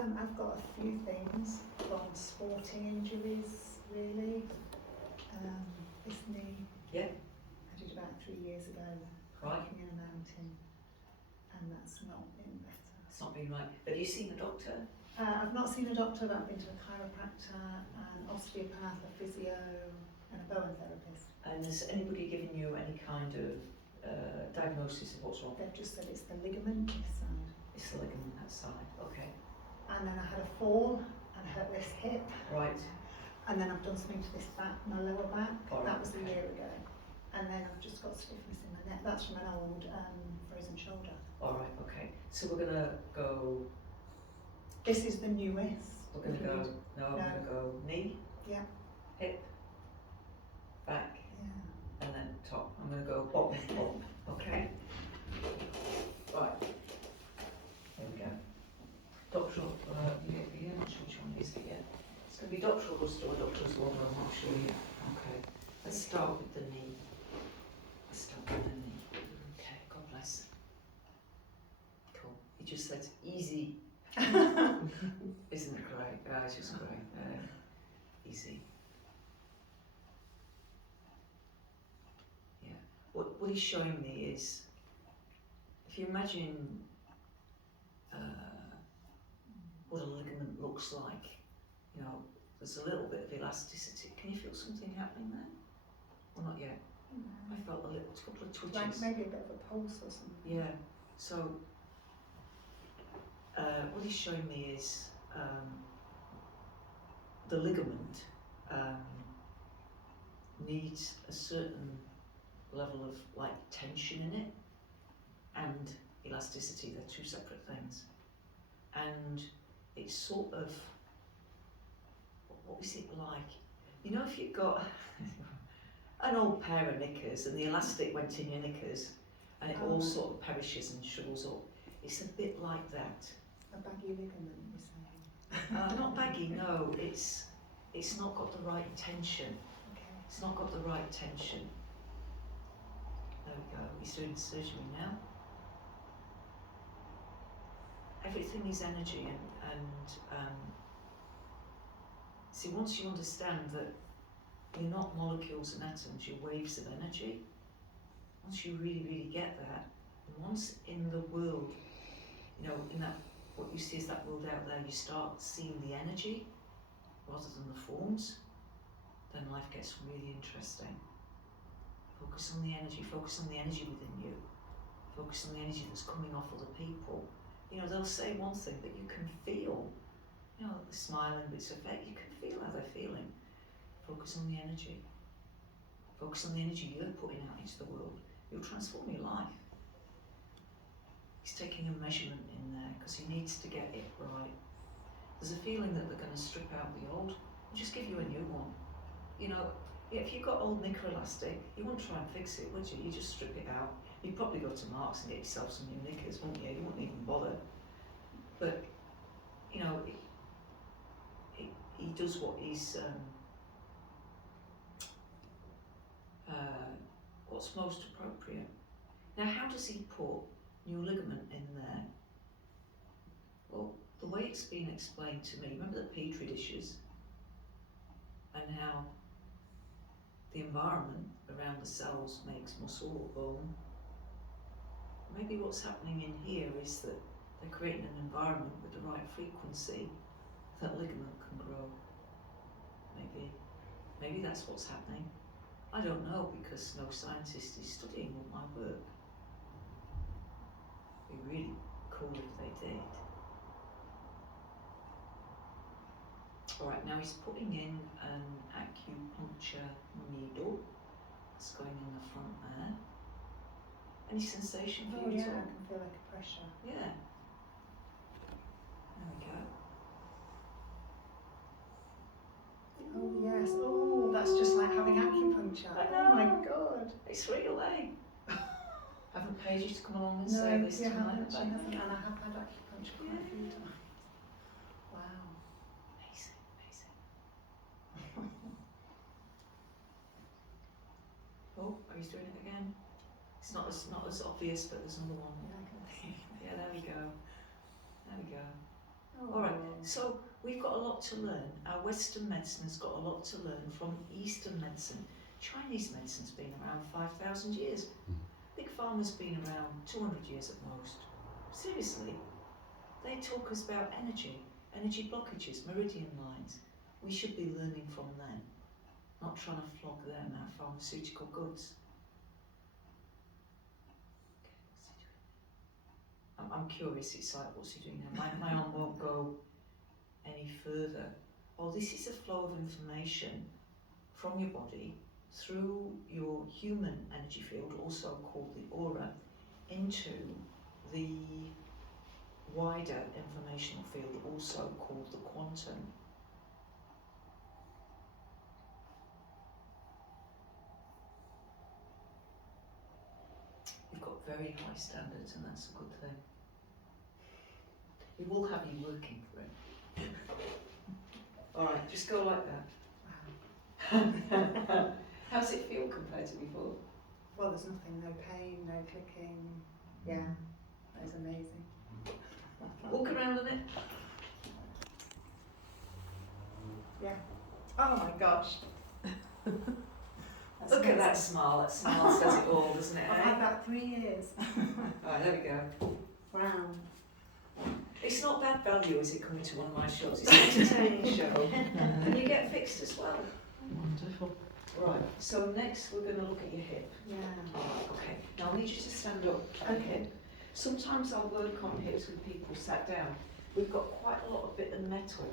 I've got a few things from sporting injuries, really. This knee, Yeah. I did about 3 years ago, Right. hiking in a mountain, and that's not been better. It's not been right. Have you seen a doctor? I've not seen a doctor, but I've been to a chiropractor, an osteopath, a physio, and a Bowen therapist. And has anybody given you any kind of diagnosis of what's wrong? They've just said it's the ligament this side. It's the ligament that side. Okay. And then I had a fall and hurt this hip. Right. And then I've done something to this back, my lower back. All right, That was a okay. year ago. And then I've just got stiffness in my neck. That's from an old frozen shoulder. All right. Okay. So we're gonna go. This is the newest. We're gonna go. No, I'm No. gonna go knee. Yeah. Hip. Back. Yeah. And then top. I'm going to go bottom up. Okay. Right. There we go. Doctoral. You're not sure which one it is yet. It's going to be doctoral Gusto or doctoral Zorba. I'm not sure yet. Okay. Let's start with the knee. Okay. God bless. Cool. He just said easy. Isn't it great? Yeah, it's just great. Easy. What he's showing me is, if you imagine what a ligament looks like, you know, there's a little bit of elasticity. Can you feel something happening there? Or not yet? I felt a couple of twitches. Like maybe a bit of a pulse or something. Yeah. So what he's showing me is the ligament needs a certain level of like tension in it and elasticity. They're two separate things, and it's sort of, what is it like, you know, if you've got an old pair of knickers and the elastic went in your knickers and it all sort of perishes and shrivels up. It's a bit like that. A baggy ligament, you're saying? Not baggy, no, it's not got the right tension. Okay. It's not got the right tension. There we go, he's doing surgery now. Everything is energy, and see, once you understand that you're not molecules and atoms, you're waves of energy, once you really, really get that, and once in the world, you know, in that, what you see is that world out there, you start seeing the energy rather than the forms, then life gets really interesting. Focus on the energy within you. Focus on the energy that's coming off other people. You know, they'll say one thing, but you can feel, you know, the smiling, it's effect, you can feel how they're feeling. Focus on the energy. Focus on the energy you're putting out into the world. You'll transform your life. He's taking a measurement in there because he needs to get it right. There's a feeling that they're going to strip out the old and just give you a new one. You know, if you've got old knicker elastic, you wouldn't try and fix it, would you? You just strip it out. You'd probably go to Marks and get yourself some new knickers, wouldn't you? You wouldn't even bother. But, you know, he does what he's, what's most appropriate. Now, how does he put new ligament in there? Well, the way it's been explained to me, remember the Petri dishes and how the environment around the cells makes muscle or bone? Maybe what's happening in here is that they're creating an environment with the right frequency that ligament can grow. Maybe that's what's happening. I don't know, because no scientist is studying all my work. It'd be really cool if they did. Alright, now he's putting in an acupuncture needle. It's going in the front there. Any sensation for you at all? I can feel like a pressure. Yeah. There we go. Oh yes, oh, that's just like having acupuncture. I know. Oh my god. It's real, eh? Haven't paid you to come along and No, say this you tonight. haven't, and I have had acupuncture quite a few times. Wow. Amazing. Oh, he's doing it again. It's not as obvious, but there's another one. Yeah, I can see. Yeah, there we go. Oh All right, so we've got a lot to learn. Our Western medicine has got a lot to learn from Eastern medicine. Chinese medicine's been around 5,000 years. Big Pharma's been around 200 years at most. Seriously, they talk us about energy blockages, meridian lines. We should be learning from them, not trying to flog them our pharmaceutical goods. I'm curious, it's like, what's he doing now? My arm won't go any further. Oh, this is a flow of information from your body through your human energy field, also called the aura, into the wider informational field, also called the quantum. You've got very high standards, and that's a good thing. It will have you working for it. All right, just go like that. How's it feel compared to before? Well, there's nothing, no pain, no clicking. Yeah, that was amazing. Walk around on it. Yeah. Oh my gosh. Look at that smile. That smile says it all, doesn't it? I've had that 3 years. Alright, there we go. Wow. It's not bad value, is it, coming to one of my shows? It's an entertaining show. And you get fixed as well. Wonderful. Right, so next we're going to look at your hip. Yeah. Okay, now I need you to stand up. Okay. Sometimes I'll work on hips with people sat down. We've got quite a lot of bit of metal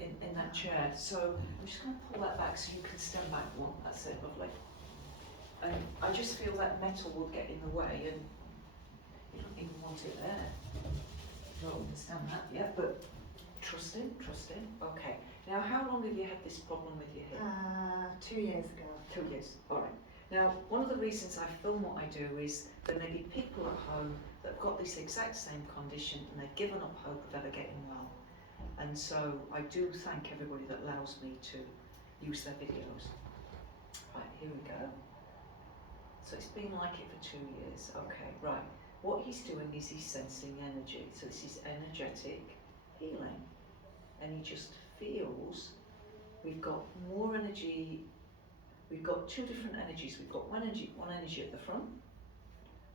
in that chair, so I'm just going to pull that back so you can stand back one. That's it, lovely. And I just feel that metal will get in the way, and you don't even want it there. You don't understand that yet, but trust him, trust him. Okay. Now, how long have you had this problem with your hip? 2 years ago. 2 years. All right. Now, one of the reasons I film what I do is there may be people at home that have got this exact same condition and they've given up hope of ever getting well. And so I do thank everybody that allows me to use their videos. Right, here we go. So it's been like it for 2 years. Okay, right. What he's doing is he's sensing energy. So this is energetic healing. And he just feels we've got more energy. We've got two different energies. We've got one energy at the front.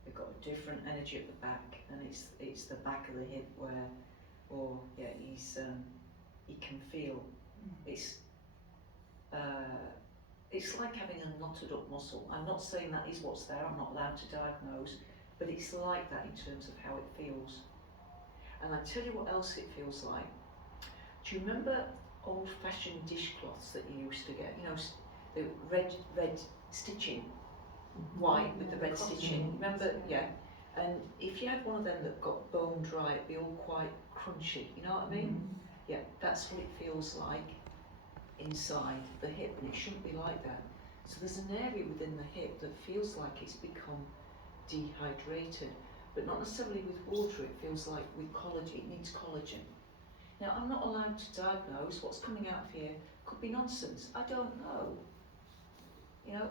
We've got a different energy at the back, and it's the back of the hip where, he can feel. It's like having a knotted up muscle. I'm not saying that is what's there. I'm not allowed to diagnose, but it's like that in terms of how it feels. And I tell you what else it feels like. Do you remember old-fashioned dishcloths that you used to get? You know, the red stitching, white with the red stitching. Remember, yeah. And if you had one of them that got bone dry, it'd be all quite crunchy. You know what I mean? Yeah, that's what it feels like inside the hip, and it shouldn't be like that. So there's an area within the hip that feels like it's become dehydrated, but not necessarily with water. It feels like with collagen. It needs collagen. Now, I'm not allowed to diagnose what's coming out of here. Could be nonsense. I don't know. You know,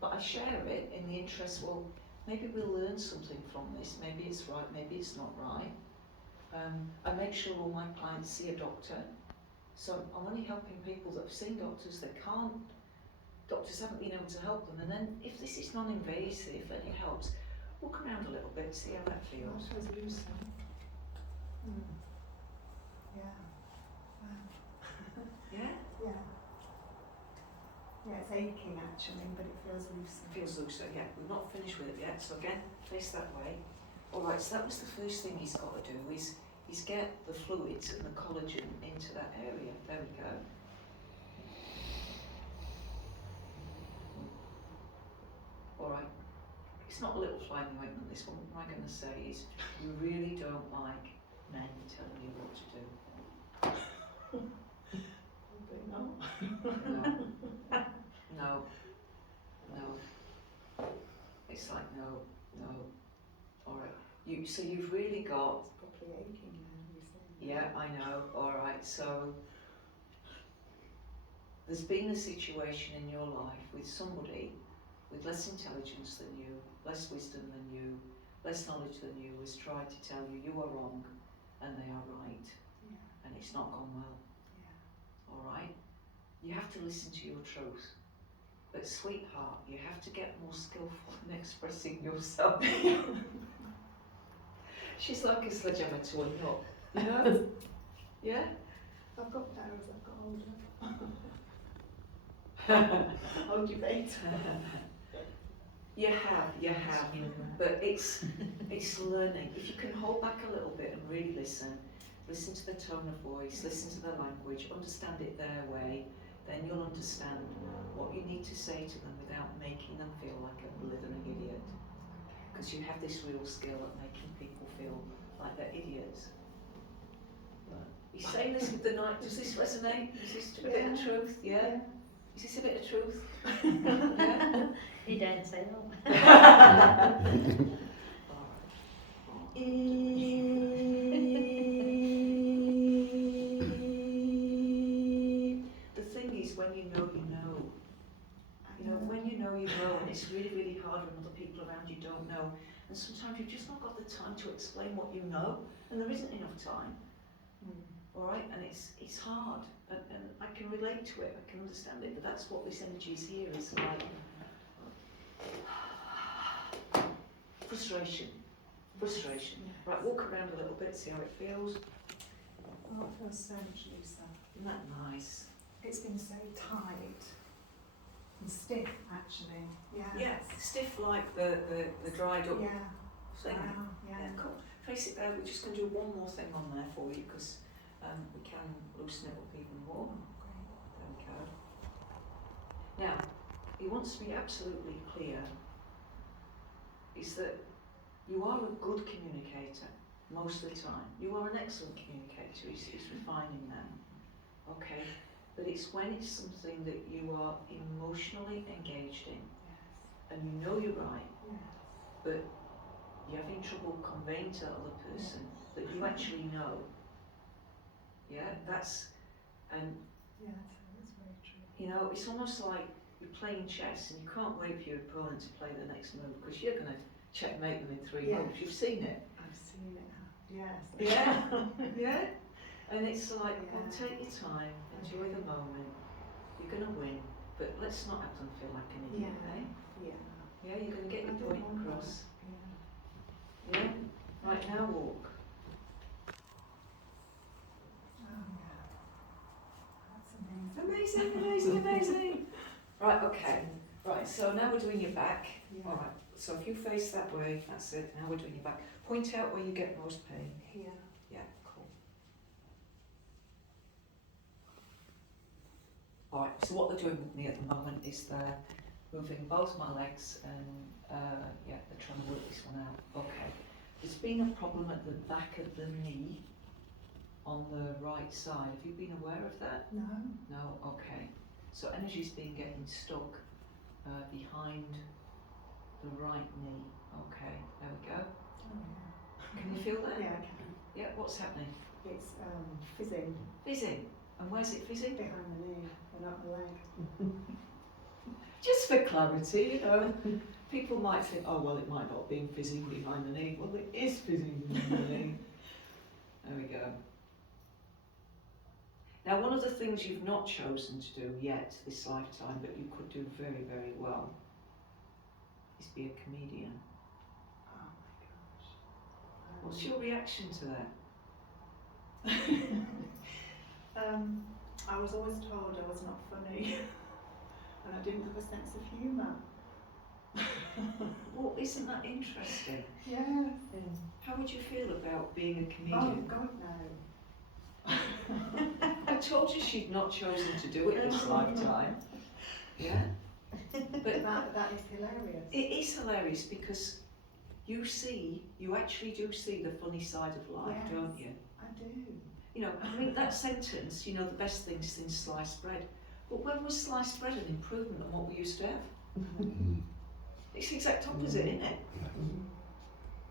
but I share it in the interest, well, maybe we'll learn something from this. Maybe it's right, maybe it's not right. I make sure all my clients see a doctor. So I'm only helping people that have seen doctors that can't. Doctors haven't been able to help them. And then if this is non-invasive and it helps, walk around a little bit, see how that feels. That was loosened. Yeah. Wow. Yeah? Yeah. Yeah, it's aching actually, but it feels looser. Feels looser, yeah. We're not finished with it yet. So again, face that way. All right, so that was the first thing he's got to do is get the fluids and the collagen into that area. There we go. All right. It's not a little fly in the ointment, this one. What I'm going to say is you really don't like men telling you what to do. No. It's like no. All right. So you've really got. It's properly aching now, you say. Yeah, I know. All right. So there's been a situation in your life with somebody with less intelligence than you, less wisdom than you, less knowledge than you, has tried to tell you you are wrong and they are right. Yeah. and it's not gone well. Yeah. All right? You have to listen to your truth. But sweetheart, you have to get more skillful in expressing yourself. She's like a sledgehammer to a nut, you know? Yeah? I've got better as I've got older. Hold your bait. You have. But it's learning. If you can hold back a little bit and really listen to the tone of voice, listen to the language, understand it their way, then you'll understand what you need to say to them without making them feel like a blithering idiot. Because you have this real skill at making people feel like they're idiots. You saying this with the night, does this resonate? Is this a bit of truth? Yeah? Is this a bit of truth? Yeah? You don't say that. The thing is, when you know, you know. You know, when you know, you know, and it's really, really hard when other people around you don't know. And sometimes you've just not got the time to explain what you know, and there isn't enough time. All right, and it's hard, and I can relate to it, I can understand it, but that's what this energy is here, is like frustration. Right, walk around a little bit, see how it feels. Oh, it feels so much looser. Isn't that nice? It's been so tight and stiff, actually. Yeah, stiff like the dried up Yeah. thing. Wow. Yeah, cool. Trace it there, we're just going to do one more thing on there for you, because we can loosen it up even more. There we go. Now, he wants to be absolutely clear, is that you are a good communicator most of the time. You are an excellent communicator, he's refining that. Okay, but it's when it's something that you are emotionally engaged in, and you know you're right, but you're having trouble conveying to the other person that you actually know. Yeah, that's, and Yeah, that's very true. you know, it's almost like you're playing chess and you can't wait for your opponent to play the next move, because you're going to checkmate them in 3 moves. You've seen it. I've seen it. Yes. Yeah, yeah. And it's like, well, Yeah. take your time, enjoy the moment. You're going to win, but let's not have them feel like an idiot, eh? Yeah. Yeah, you're going to get your point across. Yeah. Yeah. Right, now walk. Oh yeah. That's amazing. Amazing. Right, okay. Right, so now we're doing your back. Yeah. All right. So if you face that way, that's it. Now we're doing your back. Point out where you get most pain. Here. Yeah, cool. Alright, so what they're doing with me at the moment is they're moving both my legs and yeah, they're trying to work this one out. Okay. There's been a problem at the back of the knee on the right side. Have you been aware of that? No. No? Okay. So energy's been getting stuck behind the right knee. Okay, there we go. Oh yeah. Can you feel that? Yeah, I can. Yeah, what's happening? It's fizzing Fizzing. And where's it fizzing? behind the knee and up the leg. Just for clarity, you know, people might think, oh well, it might not be fizzing behind the knee. Well, it is fizzing behind the knee. There we go. Now, one of the things you've not chosen to do yet this lifetime, but you could do very, very well, is be a comedian. Oh my gosh. What's your reaction to that? I was always told I was not funny, and I didn't have a sense of humour. Well, isn't that interesting? Yeah. How would you feel about being a Oh comedian? God, no. I told you she'd not chosen to do it this lifetime. Yeah? But That is hilarious. it is hilarious because you actually do see the funny side of life, Yes. don't you? I do. You know, I mean, that sentence, you know, the best thing since sliced bread. But when was sliced bread an improvement on what we used to have? It's the exact opposite, isn't it?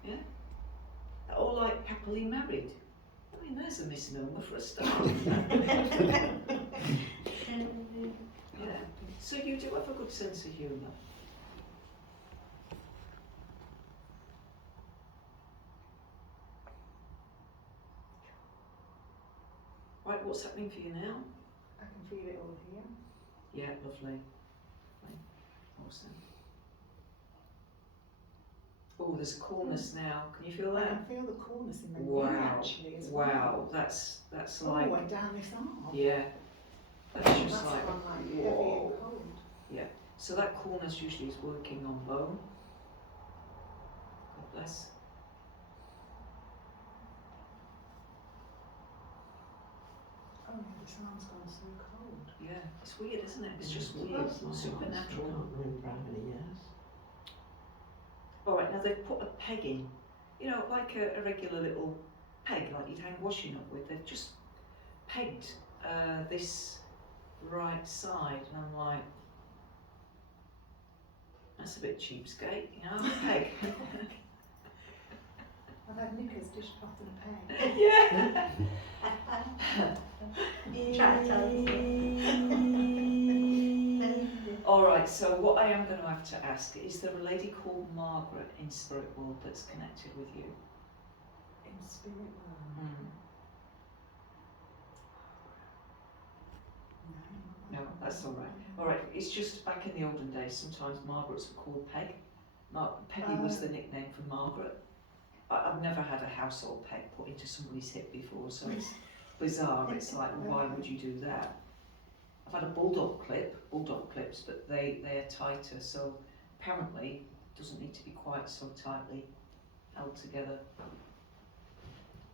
Yeah? Or like happily married. I mean, there's a misnomer for a start. Yeah. So you do have a good sense of humour. Right, what's happening for you now? I can feel it all here. Yeah, lovely. Right, awesome. Oh, there's a coolness now. Can you feel I that? can feel the coolness in the knee Wow. actually as Wow, well. that's Oh, like, and down this arm. yeah, that's That's just like, gone like heavy whoa. and cold. Yeah, so that coolness usually is working on bone. God bless. Oh yeah, this arm's gone so cold. Yeah, it's weird, isn't it? It's just Well, weird, that's my supernatural. house. I can't remember how many years. All right, now they've put a peg in, you know, like a regular little peg, like you'd hang washing up with. They've just pegged this right side, and I'm like, that's a bit cheapskate, you know, a peg. I've had knickers dishcloth and a peg. Yeah. Try to tell us. All right, so what I am going to have to ask, is there a lady called Margaret in Spirit World that's connected with you? In spirit world. No, that's all right. All right, it's just back in the olden days, sometimes Margarets were called Peg. Peggy was the nickname for Margaret. I've never had a household peg put into somebody's hip before, so it's bizarre. It's like, well, why would you do that? I've had a bulldog clips, but they are tighter, so apparently it doesn't need to be quite so tightly held together.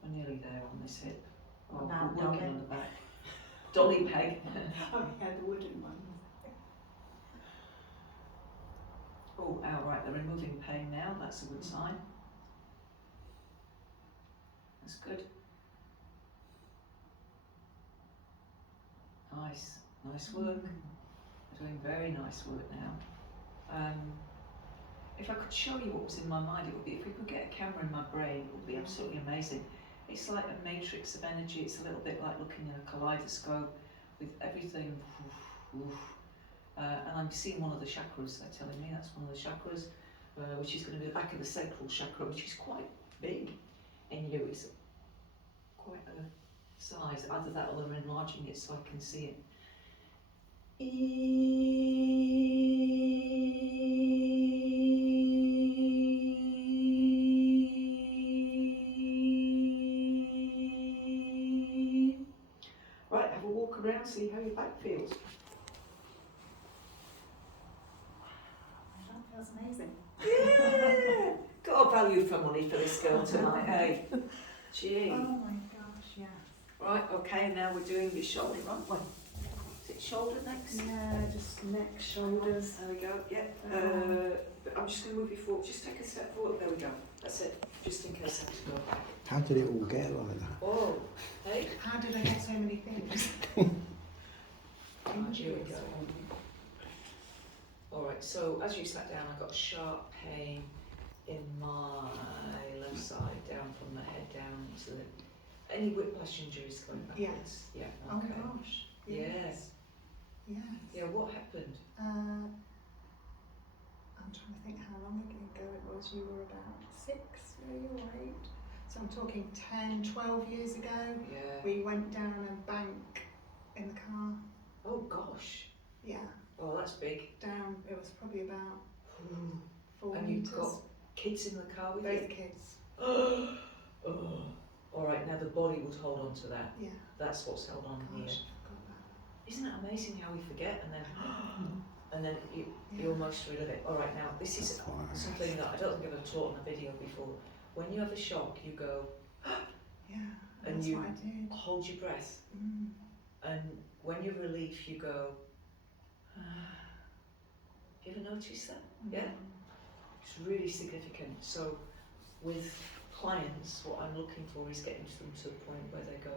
We're nearly there on this hip. Oh, Now we're working Dolly. on the back. Dolly peg. Oh yeah, the wooden ones. Oh, outright, they're removing pain now, that's a good sign. That's good. Nice, nice work. They're doing very nice work now. If I could show you what was in my mind, it would be, if we could get a camera in my brain, it would be absolutely amazing. It's like a matrix of energy, it's a little bit like looking in a kaleidoscope with everything. And I'm seeing one of the chakras, they're telling me, that's one of the chakras, which is going to be the back of the sacral chakra, which is quite big in you. It's quite a size, either that or they're enlarging it so I can see it. Right, have a walk around, see how your back feels. That feels amazing. Yeah! Got a value for money for this girl tonight, hey? Gee. Oh my gosh, yeah. Right, okay, now we're doing your shoulder, aren't we? Is it shoulder next? Yeah, just neck, shoulders. There we go, yeah. I'm just going to move you forward, just take a step forward, there we go. That's it, just in case I have to go. How did it all get like that? Oh, hey? How did I get so many things? Here we go. Alright, so as you sat down, I got a sharp pain in my left side, down from the head down to the... Any whiplash injuries going backwards? Yeah. Oh Okay. gosh. Yes. Yes. Yeah, what happened? I'm trying to think how long ago it was. You were about 6, were you, or 8? So I'm talking 10, 12 years ago. Yeah. We went down a bank in the car. Oh gosh. Yeah, Oh, that's big. down. It was probably about 4 And meters. you've got kids in the car with Both you? kids. Oh. Alright, now the body would hold on to that. Yeah. That's what's held on here. Gosh, I forgot that. Isn't it amazing how we forget and then you Yeah. almost relive it? Alright, now this is something that I don't think I've ever taught on a video before. When you have a shock, you go, Yeah, And that's you- what I did. hold your breath. Mm. And when you're relief, you go, you ever notice that? Yeah. It's really significant. So with clients, what I'm looking for is getting them to the point where they go,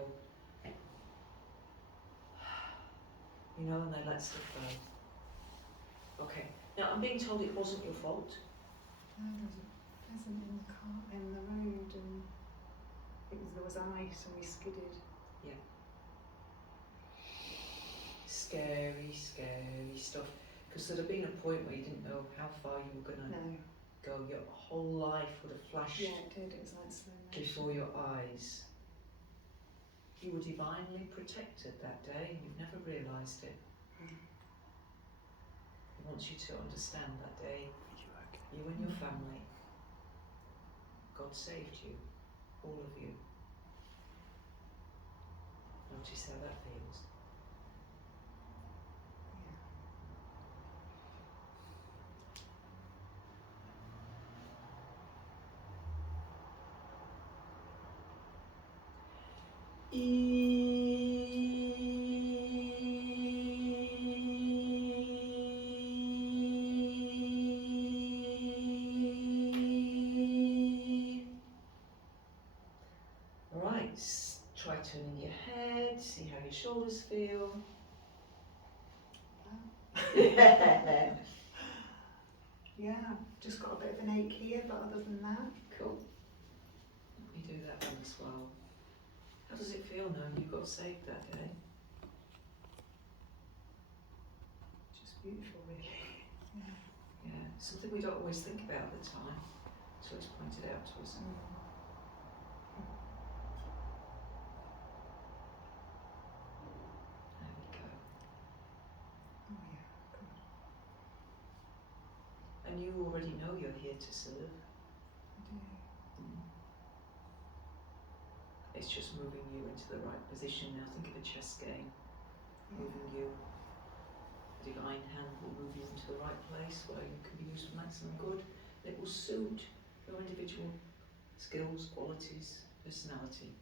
you know, and they let stuff go. Okay. Now I'm being told it wasn't your fault. No, there was a pheasant in the car, in the road, and there was ice and we skidded. Scary, scary stuff. Because there'd have been a point where you didn't know how far you were going to No. go. Your whole life would have flashed Yeah, it did. It was like slow motion. before your eyes. you were divinely protected that day and you've never realised it. He wants you to understand that day, you and your family, God saved you, all of you. Notice how that feels. Right, try turning your head, see how your shoulders feel. Yeah, just got a bit of an ache here, but other than that, Cool. Let me do that one as well. How does it feel knowing you got saved that day? just beautiful, really. Yeah, something we don't always think about at the time, so it's pointed out to us. There we go. Oh yeah, good. And you already know you're here to serve. I do. It's just moving you into the right position now. Think of a chess game. Moving you, the divine hand will move you into the right place where you can be used for maximum good. It will suit your individual skills, qualities, personality.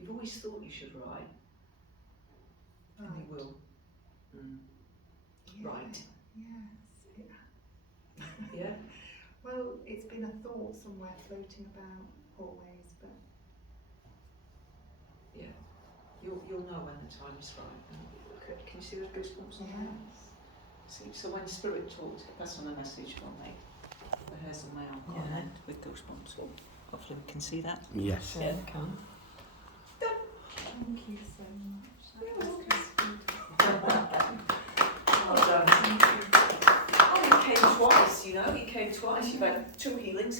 You've always thought you should write, and you will. Yeah. Right. Yes. Yeah? Well, it's been a thought somewhere floating about always, but Yeah. You'll know when the time is right. And can you see those goosebumps on there? yes. See, so when Spirit talks, pass on a message from me. The hairs on my arm got Yeah. head with goosebumps. Hopefully we can see that. Yes. Yeah. Can. Thank you so much. You're That was welcome. good. Well done. Oh, you came twice, you know, you came twice. You've had 2 healings